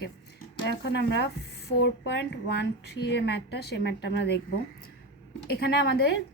ওকে, তো এখন আমরা 4.13 এর ম্যাথটা, সেই ম্যাথটা আমরা দেখব। এখানে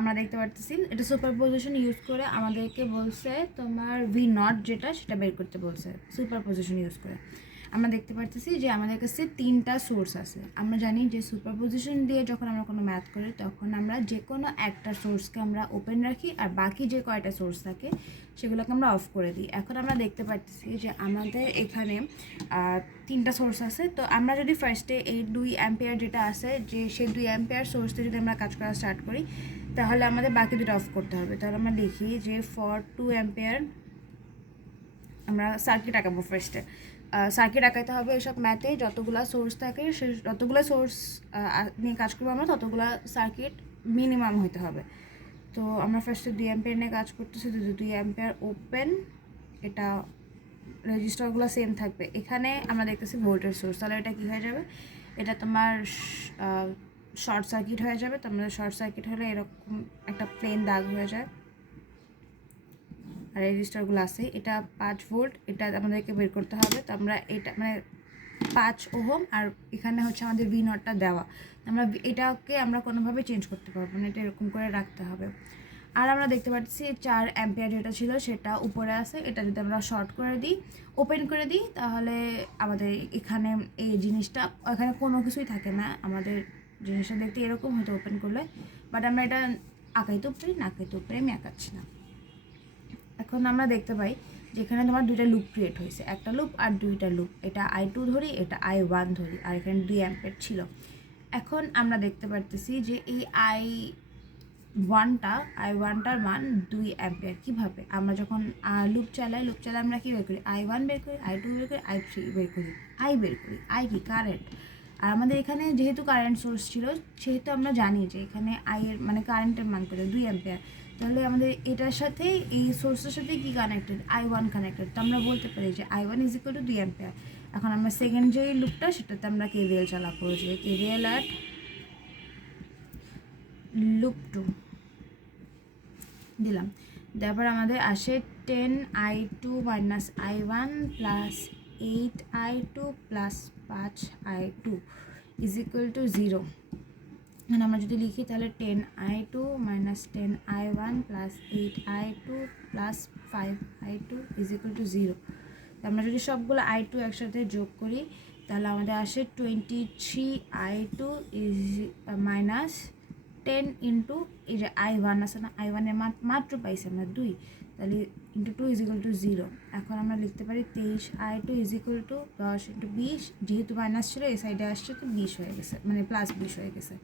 আমরা দেখতে পারতেছি এটা সুপারপজিশন ইউজ করে আমাদেরকে বলছে তোমার ভি নট যেটা সেটা বের করতে বলছে সুপারপজিশন ইউজ করে। আমরা দেখতে পারতেছি যে আমাদের কাছে 3টা সোর্স আছে। আমরা জানি যে সুপারপজিশন দিয়ে যখন আমরা কোনো ম্যাথ করি তখন আমরা যে কোনো একটা সোর্সকে আমরা ওপেন রাখি আর বাকি যে কয়টা সোর্স থাকে সেগুলোকে আমরা অফ করে দিই। এখন আমরা দেখতে পাচ্ছি যে আমাদের এখানে 3টা সোর্স আছে। তো আমরা যদি ফার্স্টে এই 2 অ্যাম্পিয়ার যেটা আছে যে সেই 2 অ্যাম্পিয়ার সোর্সে যদি আমরা কাজ করা স্টার্ট করি তাহলে আমাদের বাকি দুটো অফ করতে হবে। তাহলে আমরা লিখি যে ফর 2 অ্যাম্পিয়ার আমরা সার্কিট আঁকাবো। ফার্স্টে সার্কিট আঁকাইতে হবে এসব ম্যাথে যতগুলো সোর্স থাকে সে যতগুলো সোর্স নিয়ে কাজ করবো আমরা ততগুলো সার্কিট মিনিমাম হতে হবে। তো আমরা ফার্স্টে 2 অ্যাম্পিয়ার নিয়ে কাজ করতেছি। 2 অ্যাম্পিয়ার ওপেন, এটা রেজিস্টারগুলো সেম থাকবে। এখানে আমরা দেখতেছি ভোল্টেজ সোর্স, তাহলে এটা কী হয়ে যাবে, এটা তোমার শর্ট সার্কিট হয়ে যাবে। তো আমাদের শর্ট সার্কিট হলে এরকম একটা প্লেন দাগ হয়ে যায়। আর রেজিস্টারগুলো আছে, এটা 5 ভোল্ট, এটা আমাদেরকে বের করতে হবে। তো আমরা এটা মানে 5 ওহম আর এখানে হচ্ছে আমাদের ভি নটটা দেওয়া। আমরা এটাকে আমরা কোনোভাবে চেঞ্জ করতে পারবো না, এটা এরকম করে রাখতে হবে। আর আমরা দেখতে পাচ্ছি 4 অ্যাম্পিয়ার যেটা ছিল সেটা উপরে আছে। এটা যদি আমরা শর্ট করে দিই, ওপেন করে দিই, তাহলে আমাদের এখানে এই জিনিসটা এখানে কোনো কিছুই থাকে না। আমাদের জিনিসটা দেখতে এরকম হয়তো ওপেন করলে, বাট আমরা এটা আঁকাইতেও পারি না আঁকাইতেও পারি, আমি আঁকাচ্ছি না। এখন আমরা দেখতে পাই যেখানে তোমার 2টা লুপ ক্রিয়েট হয়েছে, একটা লুপ আর 2টা লুপ। এটা I2 ধরি, এটা I1 ধরি, আর এখানে 2 অ্যাম্পিয়ার ছিল। এখন আমরা দেখতে পারতেছি যে এই I1টার মান 2 অ্যাম্পিয়ার। কীভাবে? আমরা যখন লুপ চালাই আমরা কী বের করি? I1 বের করি, I2 বের করি, I3 বের করি, I বের করি। I কি? কারেন্ট। আর আমাদের এখানে যেহেতু কারেন্ট সোর্স ছিল সেহেতু আমরা জানি যে এখানে I এর মানে কারেন্টের মান কত, 2 অ্যাম্পিয়ার। তাহলে আমাদের এটার সাথে এই সোর্সের সাথে কি কানেক্টেড? I1 connected. তো আমরা বলতে পারি যে I1 = 2 অ্যাম্পিয়ার। এখন আমরা সেকেন্ড যে লুপটা সেটাতে আমরা KVL চালাবো, যে KVL at লুপ 2 দিলাম। তারপর আমাদের আসে 10I2 - I1 plus 8I2 plus 5I2 = 0। মানে আমরা যদি লিখি তাহলে 10I2 - 10I1 plus 8I2 plus 5I2 = 0। আমরা যদি সবগুলো I2 একসাথে যোগ করি তাহলে আমাদের আসে 23I2 মাইনাস 10 ইন্টু এই যে I1 আছে না, I1 এর মাত্র পাইছি আমরা 2, তাহলে ইন্টু 2 = 0। এখন আমরা লিখতে পারি 23I2 = 10 ইন্টু 20, যেহেতু মাইনাস ছিল এই সাইডে আসছে তো 20 হয়ে গেছে, মানে প্লাস 20 হয়ে গেছে।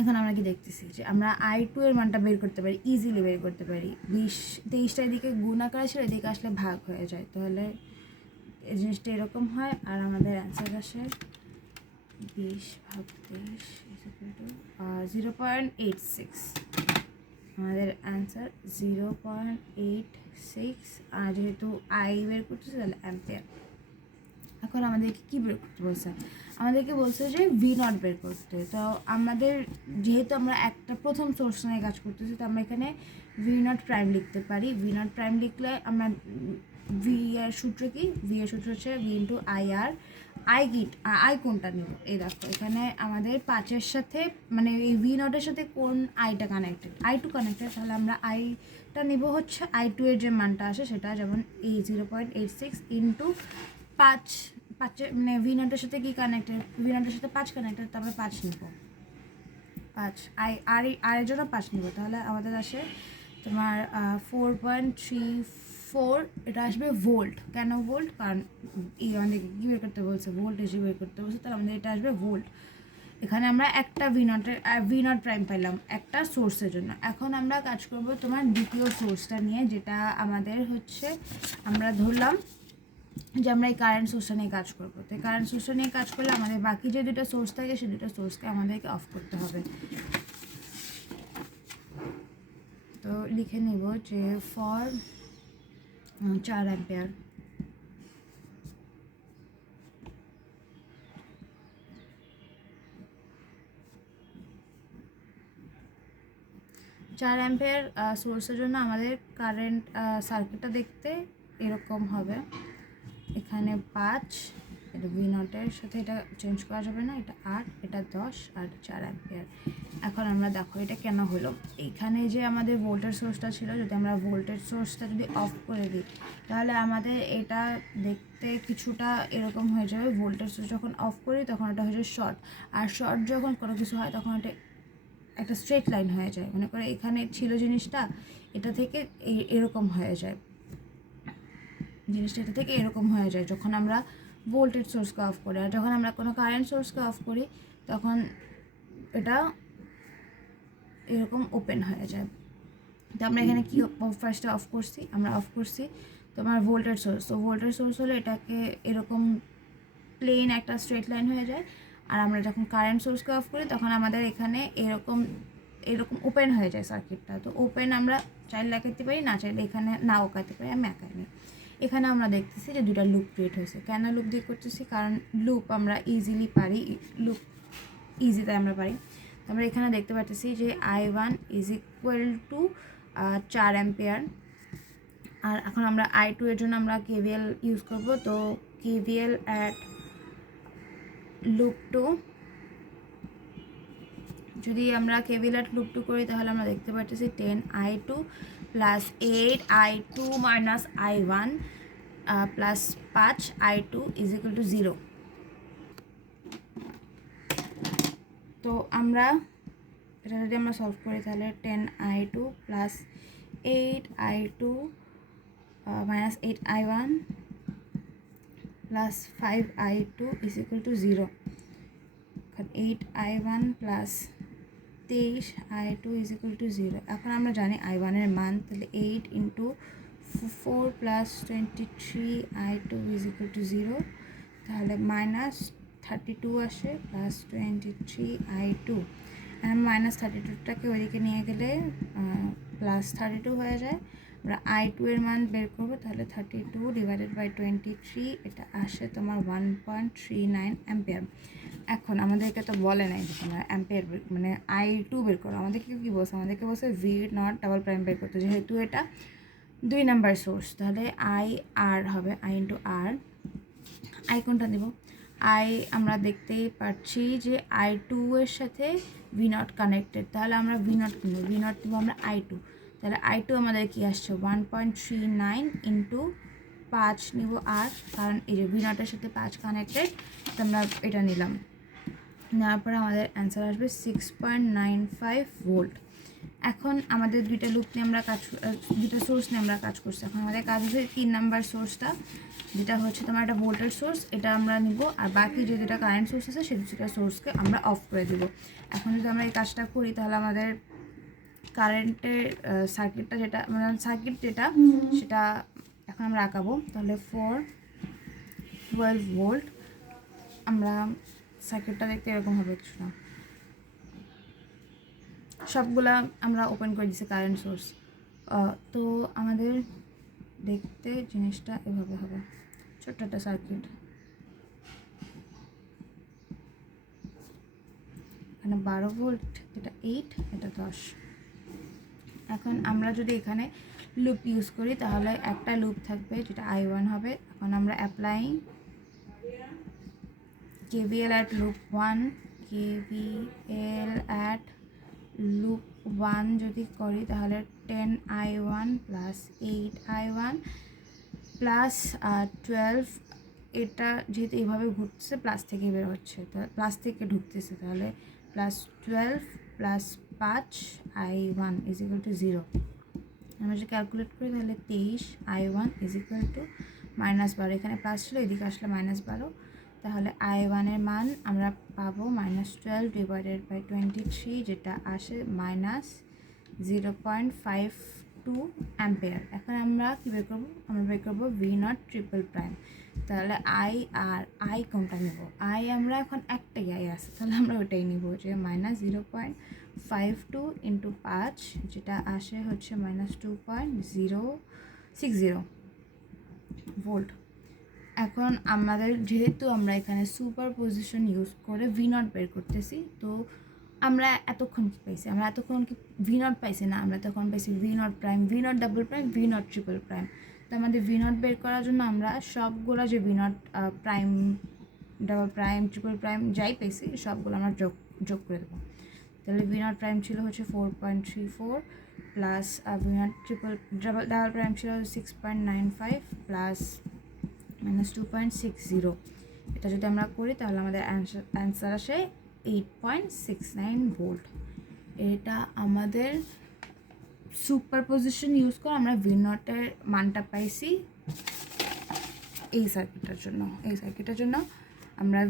এখন আমরা কি দেখতেছি যে আমরা I2 এর মানটা বের করতে পারি, ইজিলি বের করতে পারি। 23টা এদিকে গুণ আকারে ছিল, এদিকে আসলে ভাগ হয়ে যায়, তাহলে এই জিনিসটা এরকম হয়। আর আমাদের অ্যান্সার আসে 20 ভাগ 23 = 0.86। আমাদের অ্যান্সার 0.86। আর যেহেতু I বের করতেছি তাহলে অ্যাম্পিয়ার। এখন আমাদেরকে কী বের করতে বলছে? আমাদেরকে বলছে যে ভি নট বের করতে। তো আমাদের যেহেতু আমরা একটা প্রথম সোর্স নিয়ে কাজ করতেছি, তো আমরা এখানে ভি নট প্রাইম লিখতে পারি। ভি নট প্রাইম লিখলে আমরা ভি এর সূত্র কি? ভি এর সূত্র হচ্ছে ভি ইন্টু IR। আই কোনটা নেব? এই দেখো এখানে আমাদের 5-এর সাথে মানে এই ভি নটের সাথে কোন আইটা কানেক্টেড? I2 connected. তাহলে আমরা আইটা নেব হচ্ছে I2 এর যে মানটা আসে সেটা, যেমন এই 0.86 ইন্টু 5 মানে ভি নটের সাথে কি কানেক্টেড? ভি নটের সাথে 5 কানেক্টেড, তারপরে 5 নেব। 5 আর এর জন্য 5 নেব। তাহলে আমাদের আসে তোমার 4.34। এটা আসবে ভোল্ট। কেন ভোল্ট? কারণ আমাদেরকে কী বের করতে বলছে? ভোল্টেজ বের করতে বলছে, তাহলে আমাদের এটা আসবে ভোল্ট। এখানে আমরা একটা ভি নট প্রাইম পাইলাম একটা সোর্সের জন্য। এখন আমরা কাজ করব তোমার দ্বিতীয় সোর্সটা নিয়ে, যেটা আমাদের হচ্ছে আমরা ধরলাম যে আমরা এই কারেন্ট সোর্সটা নিয়ে কাজ করবো। তো কারেন্ট সোর্সটা নিয়ে কাজ করলে আমাদের বাকি যে 2টা সোর্স থাকে সেই 2টা সোর্সকে আমাদেরকে অফ করতে হবে। তো লিখে নেব যে ফর 4 অ্যাম্পিয়ার 4 অ্যাম্পিয়ার সোর্সের জন্য আমাদের কারেন্ট সার্কিটটা দেখতে এরকম হবে। এখানে 5 তাহলে ভি নটের সাথে এটা চেঞ্জ করা যাবে না, এটা 8, এটা 10 আর 4 অ্যাম্পিয়ার। এখন আমরা দেখো এটা কেন হলো, এইখানে যে আমাদের ভোল্টেজ সোর্সটা ছিল, যদি আমরা ভোল্টেজ সোর্সটা যদি অফ করে দিই তাহলে আমাদের এটা দেখতে কিছুটা এরকম হয়ে যাবে। ভোল্টেজ সোর্স যখন অফ করি তখন এটা হয়ে যায় শর্ট, আর শর্ট যখন কোনো কিছু হয় তখন এটা একটা স্ট্রেট লাইন হয়ে যায়। মনে করে এখানে ছিল জিনিসটা, এটা থেকে এরকম হয়ে যায়, জিনিসটা এটা থেকে এরকম হয়ে যায় যখন আমরা ভোল্টেজ সোর্সকে অফ করি। আর যখন আমরা কোনো কারেন্ট সোর্সকে অফ করি তখন এটা এরকম ওপেন হয়ে যায়। তো আমরা এখানে কি ফার্স্টে অফ করছি, আমরা অফ করছি তোমার ভোল্টেজ সোর্স। তো ভোল্টেজ সোর্স হলে এটাকে এরকম প্লেন একটা স্ট্রেট লাইন হয়ে যায়। আর আমরা যখন কারেন্ট সোর্সকে অফ করি তখন আমাদের এখানে এরকম ওপেন হয়ে যায় সার্কিটটা। তো ওপেন আমরা চাইলে আঁকাতে পারি, না চাইলে এখানে নাও আঁকাতে পারি, আমি আঁকাইনি। এখানে আমরা দেখতেছি যে দুটা লুপ ক্রিয়েট হয়েছে। কেন লুপ দিয়ে করতেছি, কারণ লুপ আমরা ইজিলি পারি, লুপ ইজিতে আমরা পারি। তো আমরা এখানে দেখতে পাচ্ছি যে I1 is equal to 4 ampere. আর এখন আমরা I2 এর জন্য আমরা KVL ইউজ করব। তো KVL অ্যাট লুপ 2, যদি আমরা KVL অ্যাট লুপ 2 করি তাহলে আমরা দেখতে পাচ্ছি 10I2 plus 8I2 minus I1 plus 5I2 is equal two 0। তো আমরা এটা যদি আমরা সলভ করি তাহলে 10I2 plus 8I2 minus 8I1 plus 5I2 is equal two 0। 8I1 plus 23I2 is equal two 0। এখন আমরা জানি I1 এর মান, তাহলে 8 into 4 plus 23I2 is equal two 0, তাহলে মাইনাস 32 আসে প্লাস 23I2। মাইনাস 32টাকে ওইদিকে নিয়ে গেলে প্লাস 32 হয়ে যায়। আমরা I2 এর মান বের করবো, তাহলে 32 ডিভাইডেড বাই 23, এটা আসে তোমার 1.39 অ্যাম্পিয়ার। এখন আমাদেরকে তো বলে নাই যে তোমরা অ্যাম্পিয়ার মানে I2 বের করো, আমাদেরকে কী বলছে, আমাদেরকে বলছে ভি নট ডাবল প্রাইম বের করতে। যেহেতু এটা 2 নাম্বার সোর্স তাহলে IR হবে, I ইন্টু আর। আই কোনটা দেব, আই আমরা দেখতেই পাচ্ছি যে I2 এর সাথে ভি নট কানেক্টেড, তাহলে আমরা ভি নট কিনবো, ভি নট কিনবো আমরা I2। তাহলে I2 আমাদের কি আসছে 1.39 ইন্টু 5 নিব আর, কারণ এই যে ভি নটের সাথে 5 কানেক্টেড, তো আমরা এটা নিলাম। নেওয়ার পরে আমাদের অ্যান্সার আসবে 6.95 ভোল্ট। এখন আমাদের দুইটা লুপ নিয়ে আমরা দুইটা সোর্স নিয়ে আমরা কাজ করছি। এখন আমাদের কাজ হচ্ছে 3 নাম্বার সোর্সটা, যেটা হচ্ছে তোমার একটা ভোল্টেজ সোর্স, এটা আমরা নিব। আর বাকি যে দুটা কারেন্ট সোর্স আছে সেই দুটা সোর্সকে আমরা অফ করে দেব। এখন যদি আমরা এই কাজটা করি তাহলে আমাদের কারেন্টের সার্কিটটা যেটা মানে সার্কিট যেটা সেটা এখন আমরা আঁকাবো। তাহলে 412 ভোল্ট, আমরা সার্কিটটা দেখতে এরকম হবে কিছুটা। সবগুলা আমরা ওপেন করে দিচ্ছি কারেন্ট সোর্স। তো আমাদের দেখতে জিনিসটা এভাবে হবে, ছোট্ট একটা সার্কিট। এখানে 12 ভোল্ট, এটা 8, এটা 10। এখন আমরা যদি এখানে লুপ ইউজ করি তাহলে একটা লুপ থাকবে যেটা I1 হবে। এখন আমরা applying KVL at loop 1, KVL at loop 1 যদি করি তাহলে 10I1 প্লাস 8I1 প্লাস 12, এটা যেহেতু এইভাবে ঘুরতেছে প্লাস থেকে বের হচ্ছে, প্লাস থেকে ঢুকতেছে, তাহলে plus 12 plus 5I1 is equal two 0। আমরা যদি ক্যালকুলেট করি তাহলে 23I1 ইজ ইকুয়াল টু -12। এখানে প্লাস ছিল, এদিকে আসলে -12, তাহলে I1 এর মান আমরা পাবো -12 ডিভাইডেড বাই 23, যেটা আসে -0.52 অ্যাম্পিয়ার। এখন আমরা কী বের করবো, আমরা বের করবো ভি নট ট্রিপল প্রাইম। তাহলে আই কোনটা নেব, আই আমরা এখন একটাই আই আছে, তাহলে আমরা ওটাই নিব, যে -0.52 ইন্টু 5, যেটা আসে হচ্ছে -2.060 ভোল্ট। এখন আমাদের যেহেতু আমরা এখানে সুপার পজিশন ইউজ করে ভি নট বের করতেছি, তো আমরা এতক্ষণ কী পাইছি, আমরা এতক্ষণ কি ভি নট পাইছি না, আমরা তখন পাইছি V naught prime, V naught double prime, V naught triple prime. তো আমাদের ভি নট বের করার জন্য আমরা সবগুলো যে V naught prime double prime triple prime যাই পেয়েছি সবগুলো আমরা যোগ করে দেবো। তাহলে ভি নট প্রাইম ছিল হচ্ছে 4.34 plus V naught double prime ছিল 6.95 প্লাস মাইনাস 2.60। এটা যদি আমরা করি তাহলে আমাদের অ্যান্সার আসে 8.69 ভোল্ট। এটা আমাদের সুপারপজিশন ইউজ করে আমরা ভি নটের মানটা পাইছি এই সার্কিটের জন্য আমরা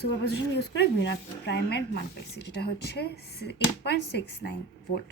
সুপারপজিশন ইউজ করে ভি নট প্রাইমের মান পাইছি, যেটা হচ্ছে 8.69 ভোল্ট।